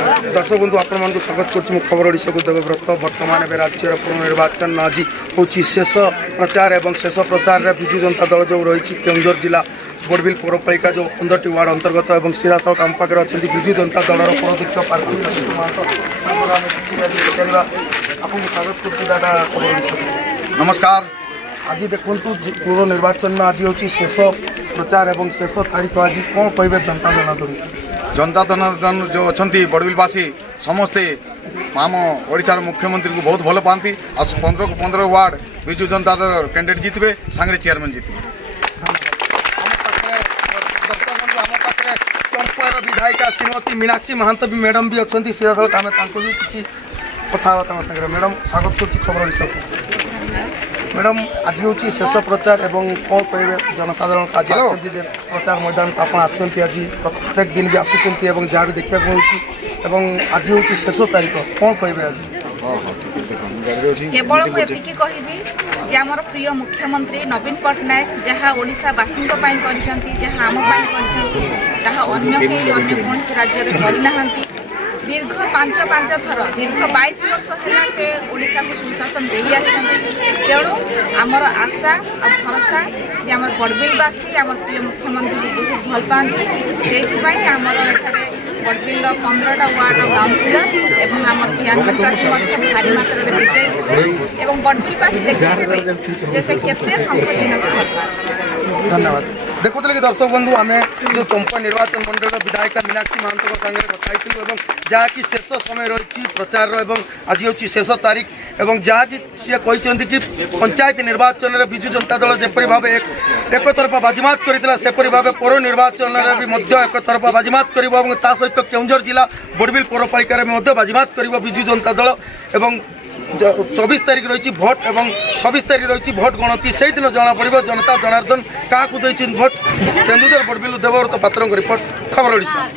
दर्शक बंधु आपण स्वागत करुँ खबर ओडिशा को देवव्रत बर्तमान ए राज्यर पुनर्निर्वाचन आज हूँ शेष प्रचार और शेष प्रचार में विजु जनता दल जो रही केन्दुझर जिला बड़बिल पौरपालिका जो 15टी वार्ड अंतर्गत और सीधासख आम पाखे अच्छा विजु जनता दल पौराध्यक्ष पार्टी स्वागत करा खबर नमस्कार। आज देखु पूर्व निर्वाचन में आज हूँ शेष प्रचार और शेष तारीख आज कौन कहे जनता जनार्दन जनता जनार्दन जो अच्छा बड़बिलवासी समस्ते आम ओडिशार मुख्यमंत्री को बहुत भल पाती। आ 15 को 15 वार्ड विजु जनता दल कैंडिडेट जीतबे सांगे चेयरमैन जीतबे। चंपार विधायिका श्रीमती मीनाक्षी महांत भी मैडम भी अच्छा सीधासख आम भी किसी कथबार्ता सागर मैडम स्वागत कर खबर ओडिशा मैडम आज हूँ शेष प्रचार और कौन कहे जनसाधारण आज प्रचार मैदान आप आज प्रत्येक दिन भी आसुँच जहाँ भी देखा आज हूँ शेष तारीख कौन कहे आज केवल मुझे कहबी आम प्रिय मुख्यमंत्री नवीन पट्टनायक जहाँ ओडिशावासी जहाँ आम अन्य कौन राज्य में करना दीर्घ पांच थर दीर्घ 22 वर्ष है से ओडिशा को सुशासन दे तेणु आमर आशा और भरोसा जे आम बड़बिलवासी आम प्रिय मुख्यमंत्री बहुत भल पाती से बड़बिल 15टा वार्ड काउंसिलर और आम चेयरमैन भारी मात्रा विजयी और बड़बिलवासी देखिए से केते संकोचन धन्यवाद। देखुले कि दर्शक बंधु आम जो चंपा निर्वाचन मंडल विधायिका मीनाक्षी महांत सागर कथी जहाँकि शेष समय रही प्रचार और आज हूँ शेष तारीख और जहाँकि सी कहते कि पंचायत निर्वाचन में विजु जनता दल जपरी भाव एक तरफा बाजीमात करता सेपरी भाव पौर निर्वाचन में एक तरफा बाजीमात कर सहित केन्दुझर जिला बड़बिल पौरपालिका बाजीमात कर विजु जनता दल और 24 तारीख रही भोट और 26 तारीख रही भोट गणति से दिन जना पड़ जनता जनार्दन क्या भोट केन्दुझर बड़बिल देवव्रत पात्र रिपोर्ट खबर ओडिशा।